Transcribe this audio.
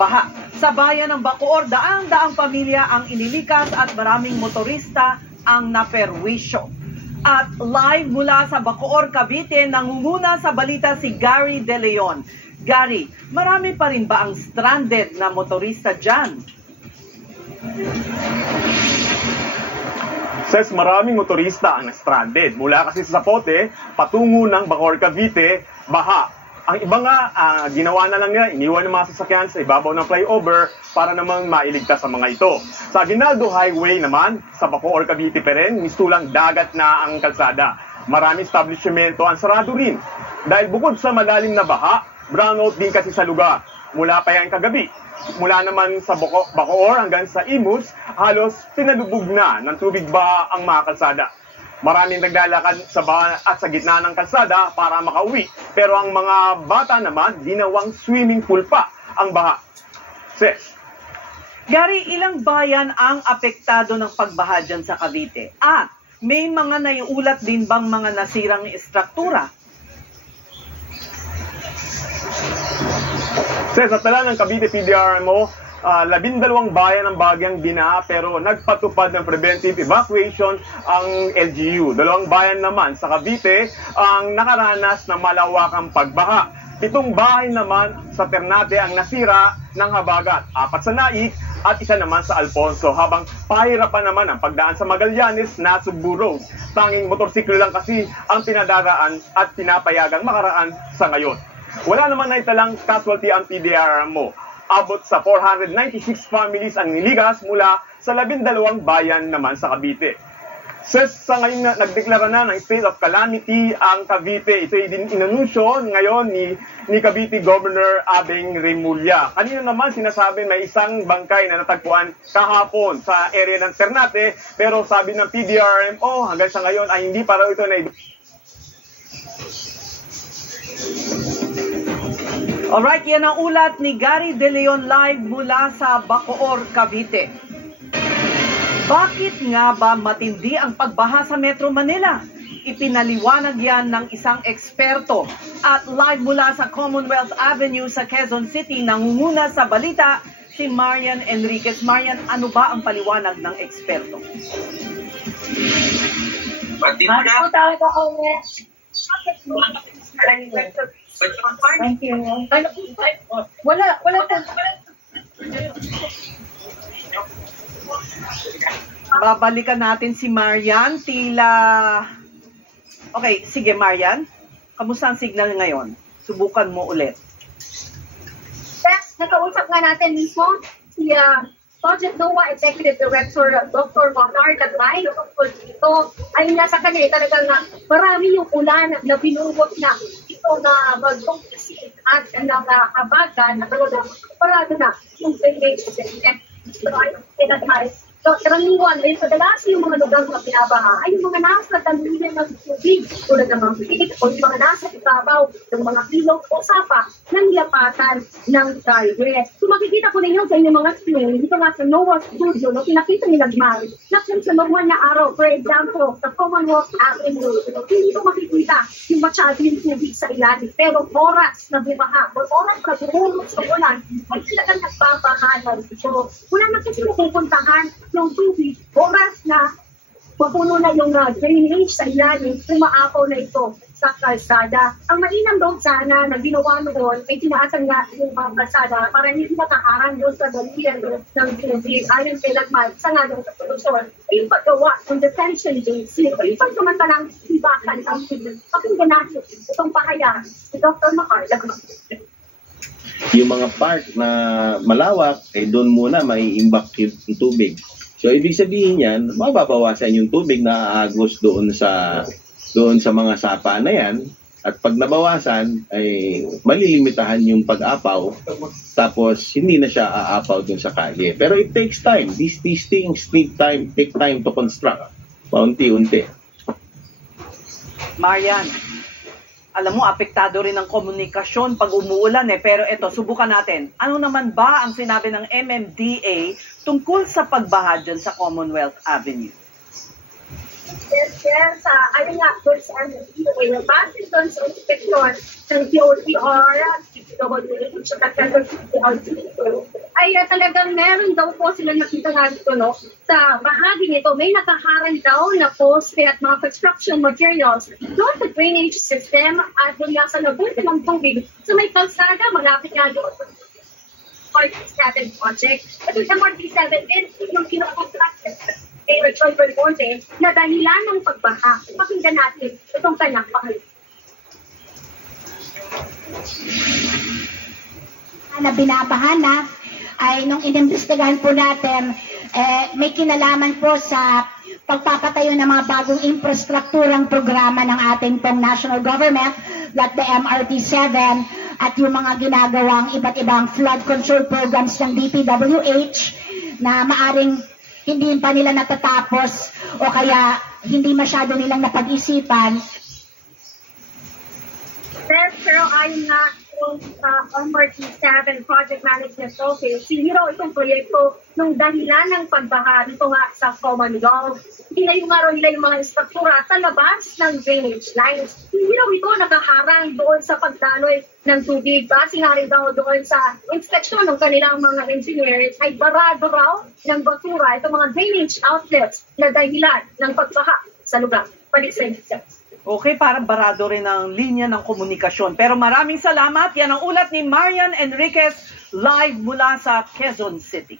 pagbaha. Sa bayan ng Bacoor, daang-daang pamilya ang inilikas at maraming motorista ang naperwisyo. At live mula sa Bacoor, Cavite, nangunguna sa balita si Gary De Leon. Gary, marami pa rin ba ang stranded na motorista dyan? Ses, maraming motorista ang na-stranded. Mula kasi sa Zapote, patungo ng Bacoor, Cavite, baha. Ang iba nga, ginawa na lang nila, iniwan ng mga sasakyan sa ibabaw ng flyover para naman mailigtas sa mga ito. Sa Aguinaldo Highway naman, sa Bacoor, Cavite pa rin, mistulang dagat na ang kalsada. Maraming establishmento ang sarado rin. Dahil bukod sa malalim na baha, brownout din kasi sa lugar. Mula pa yan kagabi. Mula naman sa Bacoor hanggang sa Imus, halos tinalubog na ng tubig baha ang mga kalsada. Maraming naglalakad sa baha at sa gitna ng kalsada para makauwi. Pero ang mga bata naman, ginawang swimming pool pa ang baha. Ses. Gary, ilang bayan ang apektado ng pagbaha dyan sa Cavite? At may mga naiulat din bang mga nasirang istruktura? Sa tala ng Cavite PDRMO, 12 bayan ang bagyang binaha pero nagpatupad ng preventive evacuation ang LGU. 2 bayan naman sa Cavite ang nakaranas ng malawakang pagbaha. 7 bahay naman sa Ternate ang nasira ng habagat, 4 sa Naik at 1 naman sa Alfonso, habang pahirapan naman ang pagdaan sa Magallanes na Sugbu Road. Tanging motorsiklo lang kasi ang pinadaraan at pinapayagang makaraan sa ngayon. Wala naman na italang casualty ang PDRMO. Abot sa 496 families ang niligas mula sa 12 bayan naman sa Cavite. Sa ngayon nagdeklara na ng state of calamity ang Cavite. Ito ay inanunsyo ngayon ni Cavite Governor Abeng Remulla. Kanina naman sinasabi may isang bangkay na natagpuan kahapon sa area ng Ternate, pero sabi ng PDRMO hanggang sa ngayon ay hindi pa raw ito na. Alright, yan ang ulat ni Gary De Leon live mula sa Bacoor, Cavite. Bakit nga ba matindi ang pagbaha sa Metro Manila? Ipinaliwanag yan ng isang eksperto. At live mula sa Commonwealth Avenue sa Quezon City, nangunguna sa balita si Marian Enriquez. Marian, ano ba ang paliwanag ng eksperto? Thank you. Wala. Babalikan natin si Marian. Okay, sige Marian. Kamusta ang signal ngayon? Subukan mo ulit. Yes, nakausap nga natin mismo si Project NOAA Executive Director Dr. Bernard Aglay. Ito ay nasa kanya talagang marami yung ulan na binugot na ito na mag-compensate at nakahabagan na talagang parado na yung drainage system. So, karaniwan, padalas yung mga lugar na pinabaha ay yung mga nasa talunan ng tubig tulad ng mga pitik o yung mga nasa ibabaw ng mga ilog o sapa ng yapatan ng highway. So makikita po ninyo sa inyong mga screen, dito nga sa NOAA Studio, no, pinakita ni Nagmar na kung sa mga na araw, for example, sa Commonwealth Avenue, hindi ko makikita yung masyadong tubig sa ilalim. Pero oras na bumaha, o oras na bumulog sa ulan, ay talagang nagpapahalan. So, wala na kasi pupuntahan yung tubig, oras na mapuno na yung drainage sa ilalim, umaapaw na ito sa kalsada. Ang mainam doon sana na ginawa noon ay tinaasan nga yung mga kalsada para hindi makaharang doon sa dalihan ng tubig. Ayon kay Lagmar, sa nga doon sa solusyon, ay paggawa ng detention basin. Ipagsamantalang ibakan ang tubig. Pakinggan natin itong pahayag si Dr. Macar Lagmar. Yung mga part na malawak, doon muna maiimbak yung tubig. So, ibig sabihin yan, mababawasan yung tubig na aagos doon sa mga sapa na yan. At pag nabawasan, ay malilimitahan yung pag-apaw. Tapos, hindi na siya aapaw doon sa kalye. Pero it takes time. These things take time to construct. Paunti-unti. Marian, alam mo, apektado rin ang komunikasyon pag umuulan Pero eto, subukan natin. Ano naman ba ang sinabi ng MMDA tungkol sa pagbaha dyan sa Commonwealth Avenue? Yes, ayun nga, doon sa MSPA, base doon sa inspeksyon ng DOTR, DPWH, at ay talagang meron daw po sila nakita nga dito, no? Sa bahagi nito, may nakaharang daw na poste at mga construction materials doon sa drainage system at doon nga sa nabunta ng tubig. So may kalsada, malapit nga doon sa MRT7 project. At yung MRT7 is yung kinoconstructed kay Richard Belmonte na dahilan ng pagbaha. Pakinggan natin itong kanyang pakinggan. Na binabahan na ay nung inimbestigahan po natin, may kinalaman po sa pagpapatayo ng mga bagong infrastrukturang programa ng ating pong national government like the MRT7 at yung mga ginagawang iba't ibang flood control programs ng DPWH na maaring hindi pa nila natatapos o kaya hindi masyado nilang napag-isipan. Pero ayun nga yung MRT7 Project Management Office, siniro itong proyekto nung dahilan ng pagbaha dito nga sa Commonwealth. Hinayo nga rin nila yung mga istruktura sa labas ng drainage lines. Siniro ito nakaharang doon sa pagdaloy ng tubig. Kasi nga rin daw doon sa inspeksyon ng kanilang mga engineers ay barado raw ng basura itong mga drainage outlets na dahilan ng pagbaha sa lugar. Balik sa inyo. Okay, parang barado rin ang linya ng komunikasyon. Pero maraming salamat. Yan ang ulat ni Marian Enriquez live mula sa Quezon City.